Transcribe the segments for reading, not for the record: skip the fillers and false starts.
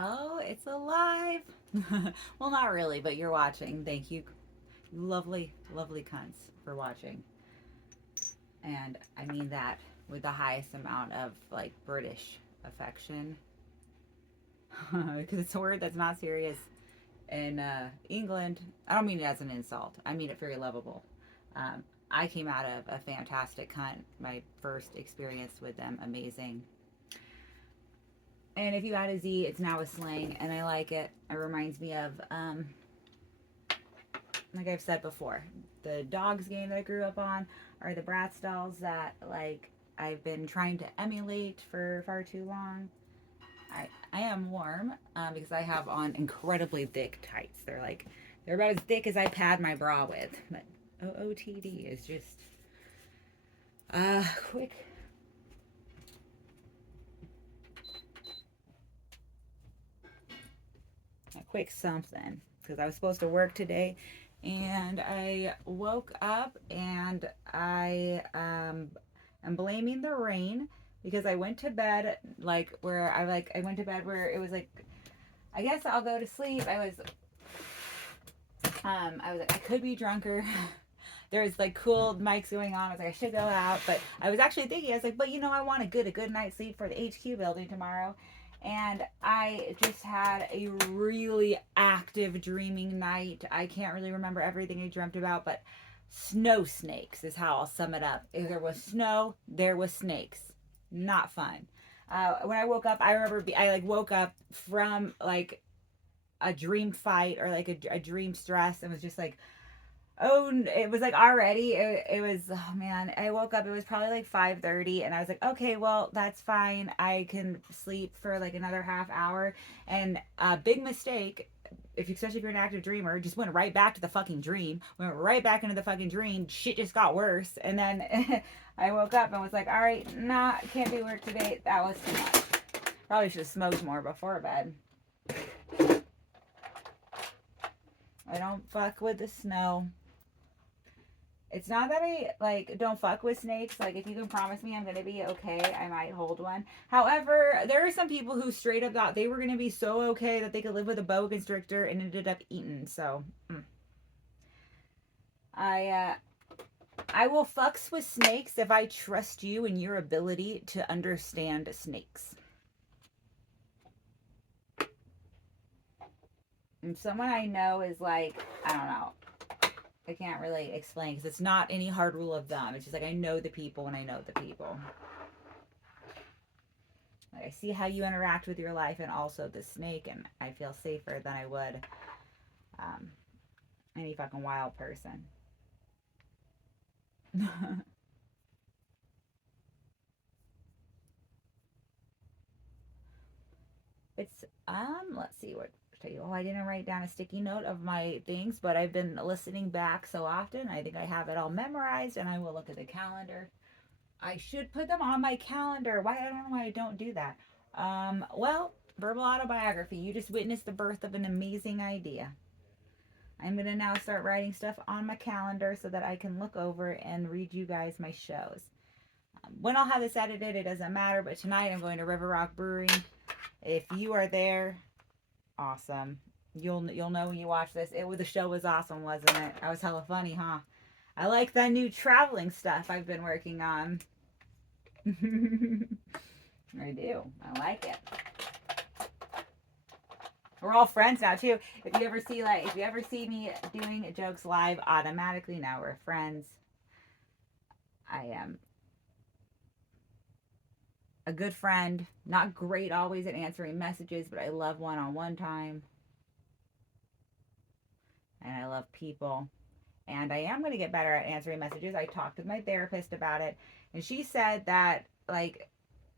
Oh, it's alive. Well, not really, but you're watching. Thank you. Lovely, lovely cunts for watching. And I mean that with the highest amount of like British affection. Because it's a word that's not serious in England. I don't mean it as an insult, I mean it very lovable. I came out of a fantastic cunt. My first experience with them, amazing. And if you add a Z, it's now a slang, and I like it. It reminds me of, like I've said before, the dogs game that I grew up on are the Bratz dolls that like I've been trying to emulate for far too long. I am warm because I have on incredibly thick tights. They're about as thick as I pad my bra with. But OOTD is just quick. A quick something because I was supposed to work today and I woke up and I am blaming the rain because I went to bed I went to bed where it was like I guess I'll go to sleep. I could be drunker. There was like cool mics going on. I was like I should go out, but I was actually thinking I was like, but I want to get a good night's sleep for the HQ building tomorrow. And I just had a really active dreaming night. I can't really remember everything I dreamt about, but snow snakes is how I'll sum it up. If there was snow, there was snakes. Not fun. When I woke up, I remember I like woke up from like a dream fight or like a dream stress and was just like, oh, it was like already it was, oh man, I woke up, it was probably like 5:30 and I was like, okay, well that's fine, I can sleep for like another half hour. And big mistake, if especially if you're an active dreamer, just went right back to the fucking dream, went right back into the fucking dream, shit just got worse. And then I woke up and was like, all right, nah, can't do work today, that was too much. Probably should have smoked more before bed. I don't fuck with the snow. It's not that I like don't fuck with snakes. Like if you can promise me I'm gonna be okay, I might hold one. However, there are some people who straight up thought they were gonna be so okay that they could live with a boa constrictor and ended up eaten. So I I will fucks with snakes if I trust you and your ability to understand snakes. And someone I know is like, I don't know, I can't really explain because it's not any hard rule of thumb. It's just like I know the people when I know the people. Like I see how you interact with your life and also the snake, and I feel safer than I would um, any fucking wild person. It's let's see what tell you. Oh, I didn't write down a sticky note of my things, but I've been listening back so often. I think I have it all memorized, and I will look at the calendar. I should put them on my calendar. Why I don't know why I don't do that. Well, verbal autobiography. You just witnessed the birth of an amazing idea. I'm gonna now start writing stuff on my calendar so that I can look over and read you guys my shows. When I'll have this edited, it doesn't matter. But tonight I'm going to River Rock Brewing. If you are there, awesome. You'll know when you watch this. The show was awesome, wasn't it? I was hella funny, huh? I like that new traveling stuff I've been working on. I do. I like it. We're all friends now too. If you ever see me doing jokes live, automatically now we're friends. I am a good friend. Not great always at answering messages, but I love one-on-one time. And I love people. And I am going to get better at answering messages. I talked with my therapist about it, and she said that like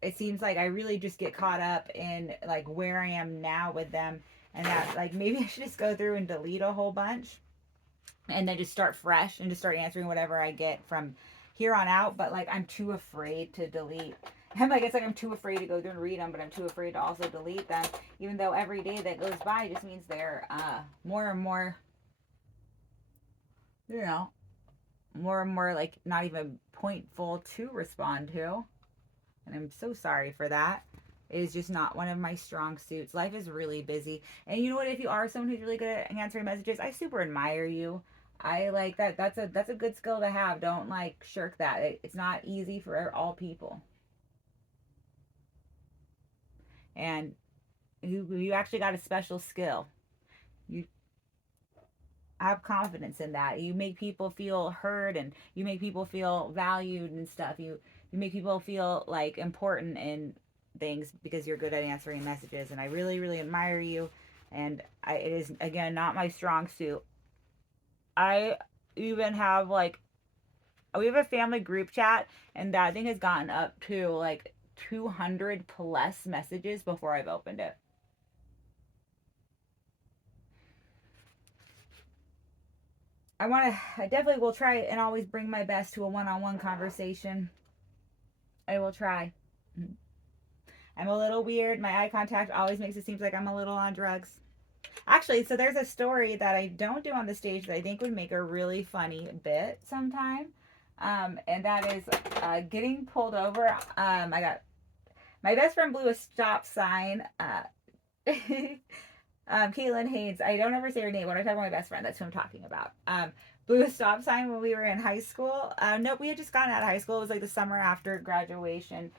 it seems like I really just get caught up in like where I am now with them, and that like maybe I should just go through and delete a whole bunch and then just start fresh and just start answering whatever I get from here on out. But like I'm too afraid to delete. It's like I'm too afraid to go through and read them, but I'm too afraid to also delete them. Even though every day that goes by just means they're more and more, you know, more and more like not even pointful to respond to. And I'm so sorry for that. is just not one of my strong suits. Life is really busy. And you know what? If you are someone who's really good at answering messages, I super admire you. I like that. That's a good skill to have. Don't like shirk that. It's not easy for all people. And you actually got a special skill. You have confidence in that. You make people feel heard, and you make people feel valued and stuff. You make people feel like important in things because you're good at answering messages, and I really really admire you. And it is again not my strong suit. I even have like we have a family group chat, and that thing has gotten up to like 200 plus messages before I've opened it. I definitely will try and always bring my best to a one-on-one conversation. I will try. I'm a little weird. My eye contact always makes it seem like I'm a little on drugs. Actually, so there's a story that I don't do on the stage that I think would make a really funny bit sometime. And that is getting pulled over. I got my best friend blew a stop sign. Caitlin Haynes, I don't ever say her name when I talk about my best friend. That's who I'm talking about. Blew a stop sign when we were in high school. Nope, we had just gotten out of high school. It was like the summer after graduation.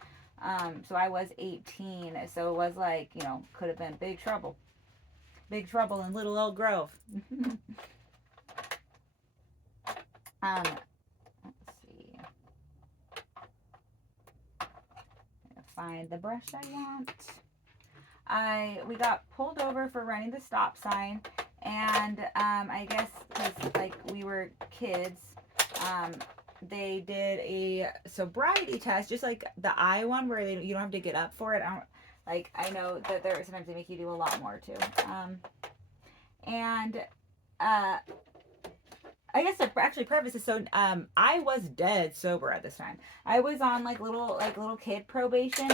So I was 18. So it was like, could have been big trouble. Big trouble in Little Elk Grove. Let's see. Find the brush I want. We got pulled over for running the stop sign, and I guess because like we were kids, they did a sobriety test, just like the eye one where you don't have to get up for it. I know that there sometimes they make you do a lot more too. And I guess to actually preface this, so I was dead sober at this time. I was on little kid probation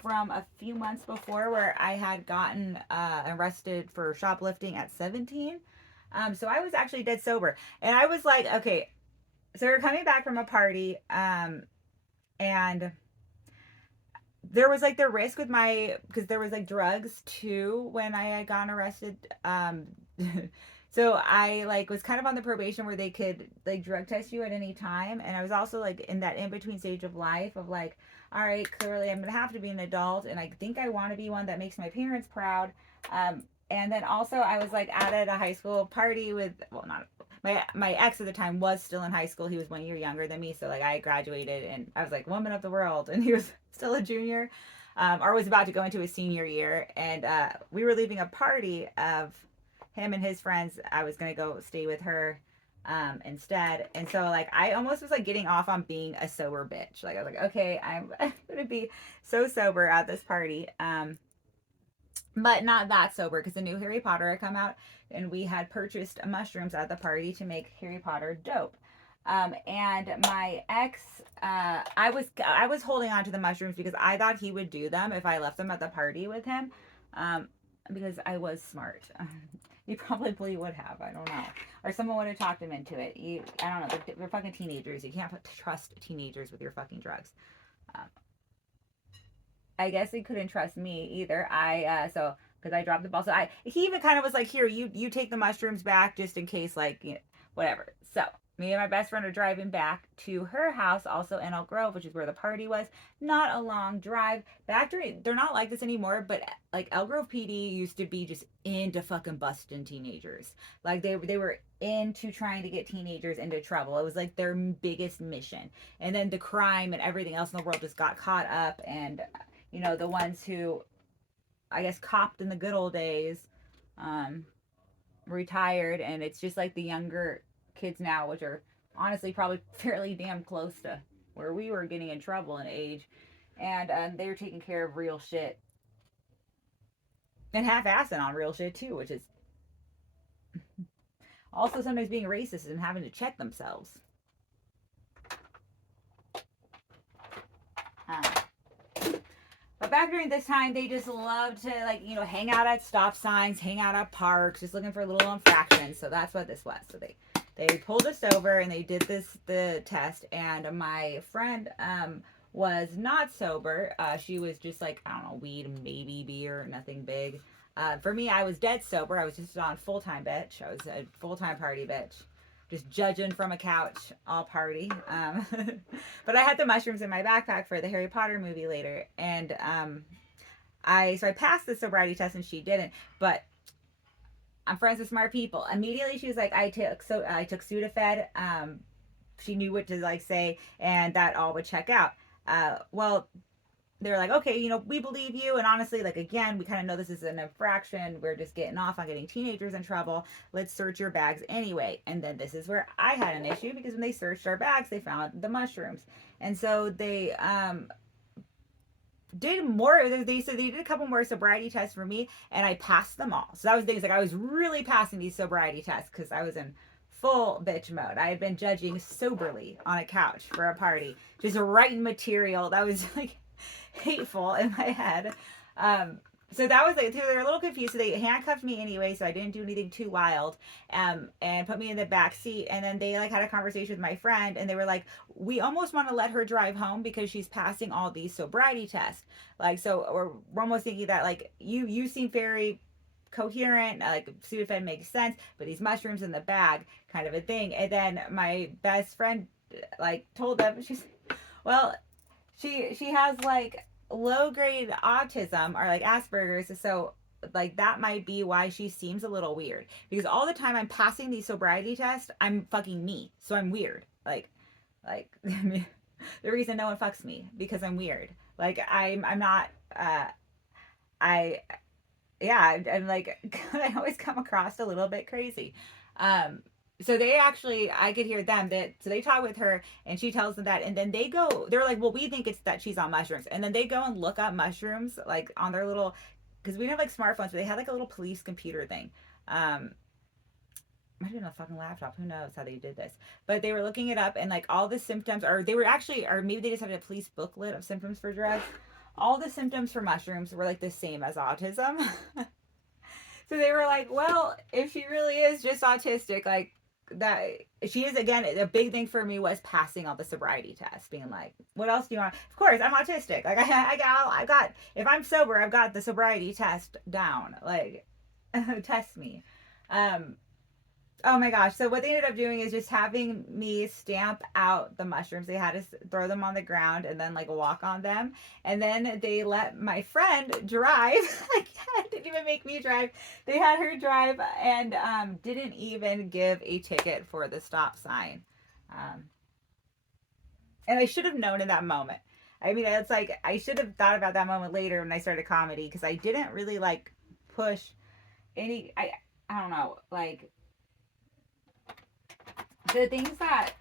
from a few months before, where I had gotten arrested for shoplifting at 17. So I was actually dead sober, and I was like, okay, so we're coming back from a party, and there was like the risk with because there was like drugs too when I had gotten arrested. So I was kind of on the probation where they could like drug test you at any time, and I was also like in that in between stage of life of like, all right, clearly I'm gonna have to be an adult, and I think I want to be one that makes my parents proud. And then also I was like at a high school party with, well, not my ex at the time was still in high school. He was 1 year younger than me, so like I graduated and I was like woman of the world, and he was still a junior, or was about to go into his senior year, and we were leaving a party of him and his friends. I was gonna go stay with her instead, and so like I almost was like getting off on being a sober bitch. Like I was like, okay, I'm gonna be so sober at this party, but not that sober, because the new Harry Potter had come out, and we had purchased mushrooms at the party to make Harry Potter dope. And my ex, I was holding on to the mushrooms because I thought he would do them if I left them at the party with him, because I was smart. He probably would have. I don't know, or someone would have talked him into it. I don't know. They're fucking teenagers. You can't trust teenagers with your fucking drugs. I guess he couldn't trust me either. So because I dropped the ball. So he even kind of was like, here, you take the mushrooms back just in case, like, whatever. So me and my best friend are driving back to her house, also in Elk Grove, which is where the party was. Not a long drive. They're not like this anymore, but like Elk Grove PD used to be just into fucking busting teenagers. Like they were into trying to get teenagers into trouble. It was like their biggest mission. And then the crime and everything else in the world just got caught up, and the ones who I guess copped in the good old days retired, and it's just like the younger kids now, which are honestly probably fairly damn close to where we were getting in trouble in age, and they were taking care of real shit and half-assing on real shit too, which is also sometimes being racist and having to check themselves. But back during this time, they just loved to hang out at stop signs, hang out at parks, just looking for little infractions. So that's what this was. So they pulled us over and they did the test, and my friend was not sober. She was just like, I don't know, weed, maybe beer, nothing big. For me, I was dead sober. I was just on full time bitch. I was a full time party bitch. Just judging from a couch, all party. But I had the mushrooms in my backpack for the Harry Potter movie later, and I passed the sobriety test and she didn't. But I'm friends with smart people. Immediately she was like, I took Sudafed. She knew what to like say, and that all would check out. Well, they were like, okay, we believe you. And honestly, like, again, we kind of know this is an infraction. We're just getting off on getting teenagers in trouble. Let's search your bags anyway. And then this is where I had an issue because when they searched our bags, they found the mushrooms. And so they did more. They said they did a couple more sobriety tests for me, and I passed them all. So that was the thing. Like, I was really passing these sobriety tests because I was in full bitch mode. I had been judging soberly on a couch for a party, just writing material that was like hateful in my head. So that was like, they were a little confused. So they handcuffed me anyway, so I didn't do anything too wild, and put me in the back seat. And then they like had a conversation with my friend, and they were like, "We almost want to let her drive home because she's passing all these sobriety tests. Like, so we're almost thinking that like you seem very coherent, like Sudafed makes sense, but these mushrooms in the bag, kind of a thing." And then my best friend like told them, she's, well, she has like low grade autism or like Asperger's, so like that might be why she seems a little weird, because all the time I'm passing these sobriety tests, I'm fucking me, so I'm weird. Like the reason no one fucks me because I'm weird. Like I'm not I yeah, I'm like I always come across a little bit crazy. Um, so they actually, I could hear them that, so they talk with her and she tells them that, and then they're like, well, we think it's that she's on mushrooms, and then they go and look up mushrooms like on their little, because we didn't have like smartphones, but they had like a little police computer thing. Um, might have been a fucking laptop. Who knows how they did this? But they were looking it up, and like all the symptoms, or they were actually, or maybe they just had a police booklet of symptoms for drugs. All the symptoms for mushrooms were like the same as autism. So they were like, well, if she really is just autistic, like that, she is, again, a big thing for me was passing all the sobriety tests, being like, what else do you want? Of course, I'm autistic. Like I got, if I'm sober, I've got the sobriety test down. Like, test me. Um, Oh my gosh. So what they ended up doing is just having me stamp out the mushrooms. They had to throw them on the ground and then like walk on them. And then they let my friend drive. Like, didn't even make me drive. They had her drive, and didn't even give a ticket for the stop sign. Um, and I should have known in that moment. I mean, it's like I should have thought about that moment later when I started comedy, because I didn't really like push any. I don't know, like the things that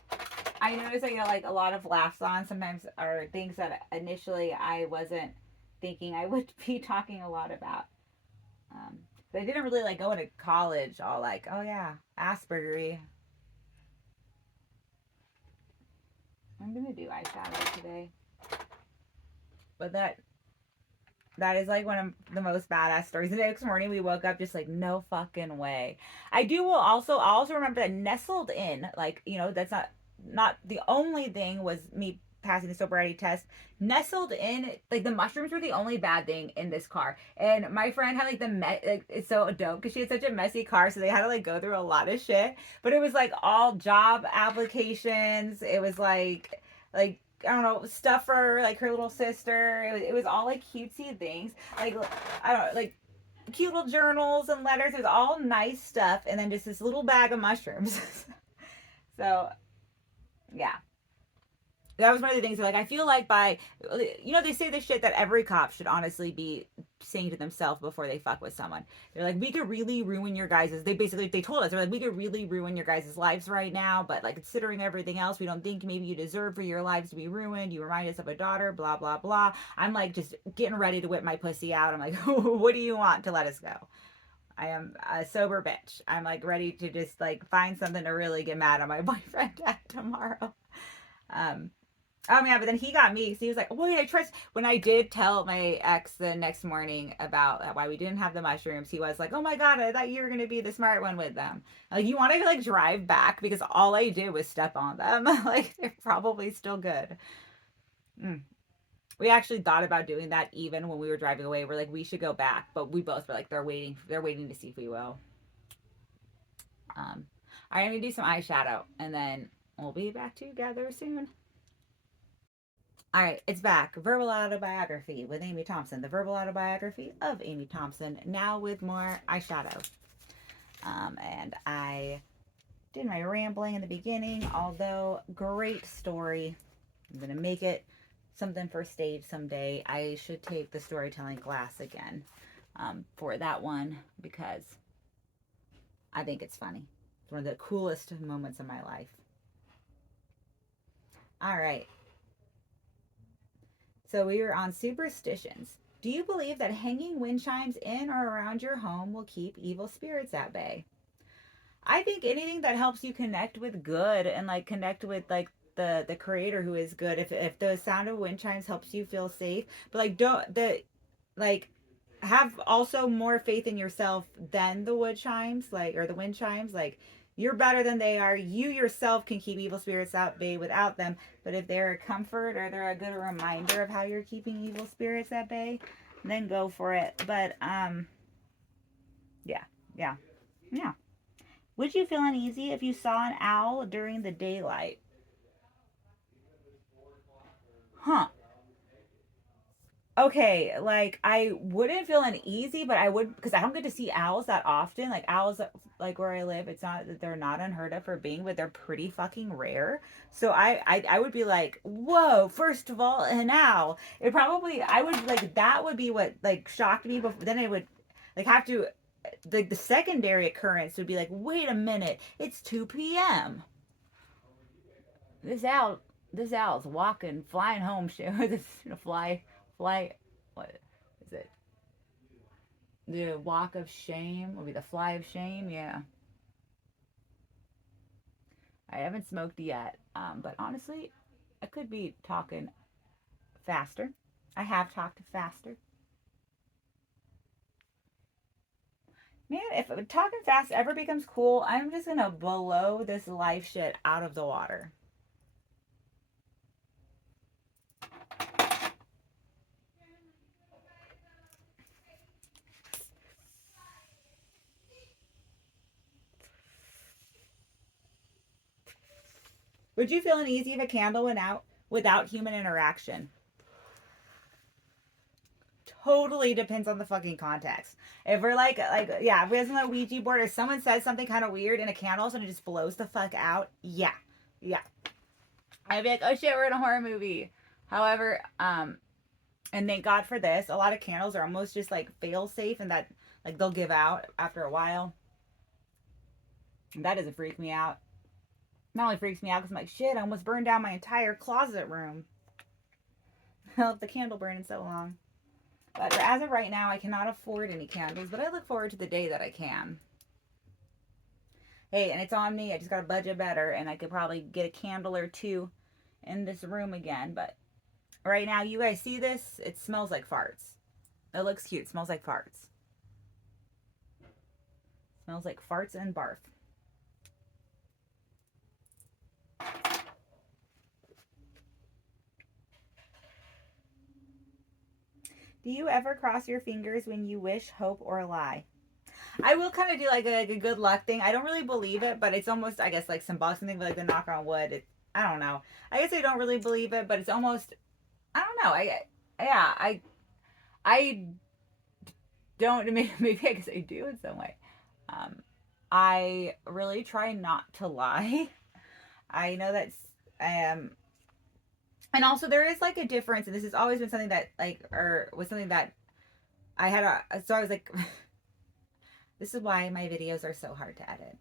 I noticed I get like a lot of laughs on sometimes are things that initially I wasn't thinking I would be talking a lot about. Um, but I didn't really like go into college all like, oh yeah, Aspergery. I'm gonna do eyeshadow today, but that is like one of the most badass stories. The next morning we woke up just like, no fucking way. I also remember that nestled in, like, that's not the only thing was me passing the sobriety test. Nestled in, like, the mushrooms were the only bad thing in this car. And my friend had like like, it's so dope because she had such a messy car, so they had to like go through a lot of shit. But it was like all job applications. It was like I don't know, stuff for like her little sister. It was all like cutesy things. Like, I don't know, like cute little journals and letters. It was all nice stuff, and then just this little bag of mushrooms. So yeah, that was one of the things that, like, I feel like they say this shit that every cop should honestly be saying to themselves before they fuck with someone. They're like, we could really ruin your guys's, they told us, they're like, we could really ruin your guys' lives right now, but like, considering everything else, we don't think maybe you deserve for your lives to be ruined. You remind us of a daughter, blah blah blah. I'm like just getting ready to whip my pussy out. I'm like, what do you want to let us go? I am a sober bitch. I'm like ready to just like find something to really get mad at my boyfriend at tomorrow. um yeah, but then he got me. So he was like, "Wait, I trust." When I did tell my ex the next morning about why we didn't have the mushrooms, he was like, "Oh my god, I thought you were gonna be the smart one with them. Like, you want to like drive back because all I did was step on them. Like, they're probably still good." Mm. We actually thought about doing that even when we were driving away. We're like, we should go back, but we both were like, they're waiting to see if we will. All right, I'm gonna do some eyeshadow, and then we'll be back together soon. All right, it's back. Verbal Autobiography with Amy Thompson. The Verbal Autobiography of Amy Thompson, now with more eyeshadow. And I did my rambling in the beginning, although great story. I'm gonna make it something for stage someday. I should take the storytelling class again for that one because I think it's funny. It's one of the coolest moments of my life. All right. So we were on superstitions. Do you believe that hanging wind chimes in or around your home will keep evil spirits at bay? I think anything that helps you connect with good and like connect with like the creator who is good. If the sound of wind chimes helps you feel safe, but like don't the like have also more faith in yourself than the wood chimes, like, or the wind chimes. Like, you're better than they are. You yourself can keep evil spirits at bay without them. But if they're a comfort or they're a good reminder of how you're keeping evil spirits at bay, then go for it. But yeah, yeah, yeah. Would you feel uneasy if you saw an owl during the daylight? Huh. Okay, like I wouldn't feel uneasy, but I would because I don't get to see owls that often. Like owls, like where I live, it's not that they're not unheard of for being, but they're pretty fucking rare. So I would be like, whoa! First of all, an owl. It probably I would like that would be what like shocked me. But then I would like have to the secondary occurrence would be like, wait a minute, it's 2 p.m. This owl, this owl's walking, flying home. This fly. What is it? The walk of shame would be the fly of shame. Yeah, I haven't smoked yet, but honestly, I could be talking faster. I have talked faster. Man, if talking fast ever becomes cool, I'm just gonna blow this life shit out of the water. Would you feel uneasy if a candle went out without human interaction? Totally depends on the fucking context. If we're like yeah, if we're on a Ouija board or someone says something kind of weird in a candle and it just blows the fuck out, yeah, yeah, I'd be like, oh shit, we're in a horror movie. However, and thank God for this, a lot of candles are almost just like fail safe and that like they'll give out after a while. And that doesn't freak me out. Not only freaks me out because I'm like, shit, I almost burned down my entire closet room. I left the candle burning so long. But as of right now, I cannot afford any candles, but I look forward to the day that I can. Hey, and it's on me. I just got to budget better, and I could probably get a candle or two in this room again. But right now, you guys see this? It smells like farts. It looks cute. It smells like farts. It smells like farts and barf. Do you ever cross your fingers when you wish, hope, or lie? I will kind of do like a good luck thing. I don't really believe it, but it's almost, I guess, like symbolic something like the knock on wood. I don't know. I guess I don't really believe it, but it's almost, I don't know. Yeah, I don't, maybe I guess I do in some way. Um, I really try not to lie. I know that's, um, and also there is like a difference, and this has always been something that like, or was something that I had so I was like, this is why my videos are so hard to edit.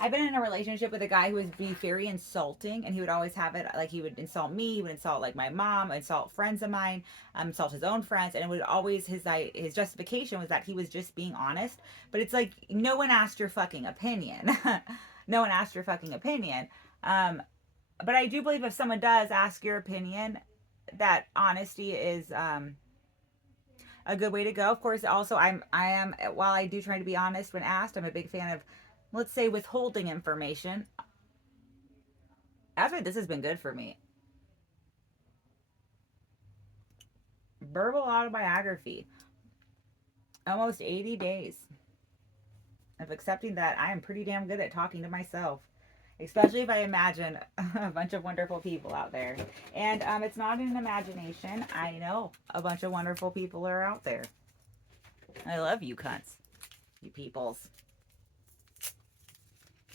I've been in a relationship with a guy who would be very insulting, and he would always have it like he would insult me, he would insult like my mom, insult friends of mine, insult his own friends, and it would always his justification was that he was just being honest. But it's like no one asked your fucking opinion. No one asked your fucking opinion. But I do believe if someone does ask your opinion, that honesty is a good way to go. Of course, also I am while I do try to be honest when asked, I'm a big fan of, let's say, withholding information. That's why this has been good for me. Verbal autobiography. Almost 80 days of accepting that I am pretty damn good at talking to myself. Especially if I imagine a bunch of wonderful people out there. And it's not an imagination. I know a bunch of wonderful people are out there. I love you, cunts. You peoples.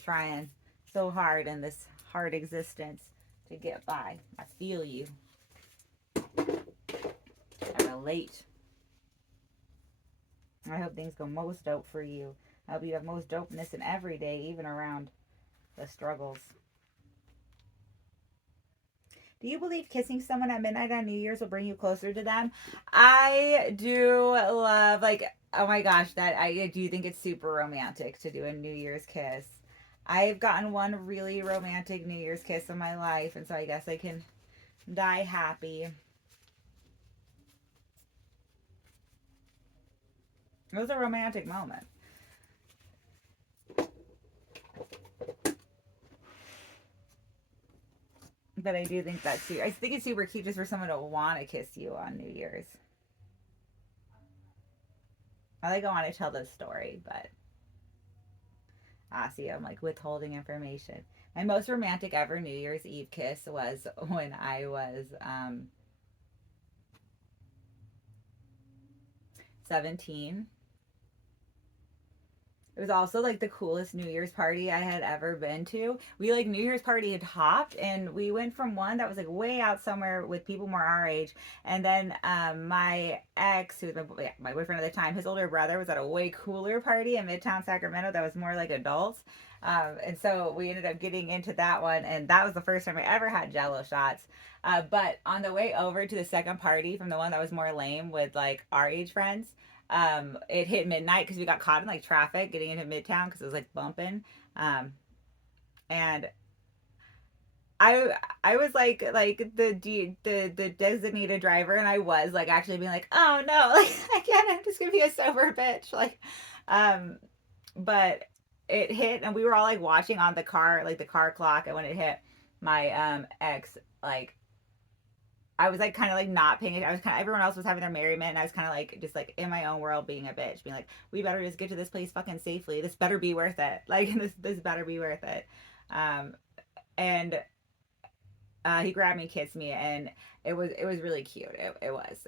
Trying so hard in this hard existence to get by. I feel you. I relate. I hope things go most dope for you. I hope you have most dopeness in every day, even around the struggles. Do you believe kissing someone at midnight on New Year's will bring you closer to them? I do love, like, oh my gosh, that I do think it's super romantic to do a New Year's kiss. I've gotten one really romantic New Year's kiss in my life, and so I guess I can die happy. It was a romantic moment. But I do think that's I think it's super cute just for someone to want to kiss you on New Year's. I like I want to tell this story, but see, I'm like withholding information. My most romantic ever New Year's Eve kiss was when I was 17. It was also like the coolest New Year's party I had ever been to. We like New Year's party had hopped, and we went from one that was like way out somewhere with people more our age, and then my ex, who was my boyfriend at the time, his older brother was at a way cooler party in Midtown Sacramento that was more like adults. And so we ended up getting into that one, and that was the first time I ever had Jello shots. But on the way over to the second party from the one that was more lame with like our age friends, it hit midnight because we got caught in like traffic getting into Midtown because it was like bumping. And I was like the designated driver, and I was like actually being like, oh no, like I can't, I'm just gonna be a sober bitch, like um but it hit, and we were all like watching on the car, like the car clock, and when it hit, my ex, like I was like kind of like not paying it. I was kind of, everyone else was having their merriment, and I was kind of like just like in my own world being a bitch, being like, we better just get to this place fucking safely. This better be worth it. Like this better be worth it. Um, and he grabbed me, kissed me, and it was really cute. It was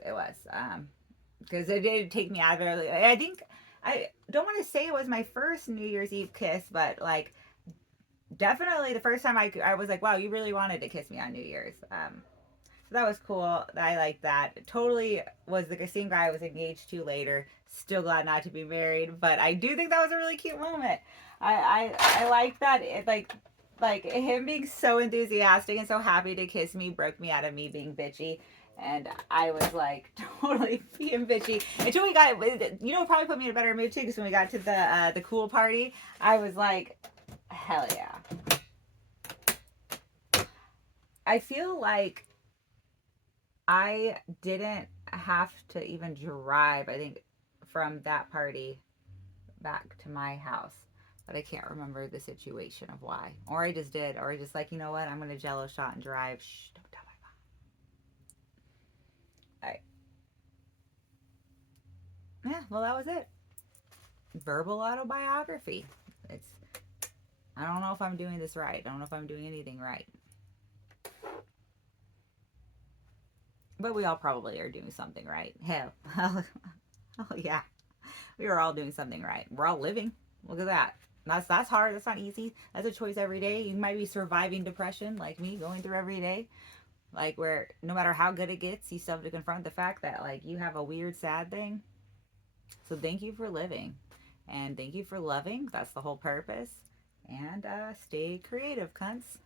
because it did take me out of it. I think I don't want to say it was my first New Year's Eve kiss, but like definitely the first time I was like, wow, you really wanted to kiss me on New Year's. So that was cool. I like that. Totally was the same guy I was engaged to later. Still glad not to be married, but I do think that was a really cute moment. I like that. It like him being so enthusiastic and so happy to kiss me broke me out of me being bitchy. And I was like totally being bitchy until we got, you know, probably put me in a better mood too, because when we got to the cool party, I was like, hell yeah. I feel like I didn't have to even drive, I think, from that party back to my house. But I can't remember the situation of why. Or I just did. Or I just like, you know what? I'm going to Jello shot and drive. Shh, don't tell my mom. All right. Yeah, well, that was it. Verbal autobiography. It's, I don't know if I'm doing this right. I don't know if I'm doing anything right. But we all probably are doing something right. Hell. Oh, yeah. We are all doing something right. We're all living. Look at that. That's hard. That's not easy. That's a choice every day. You might be surviving depression like me, going through every day. Like where no matter how good it gets, you still have to confront the fact that like you have a weird, sad thing. So thank you for living. And thank you for loving. That's the whole purpose. And stay creative, cunts.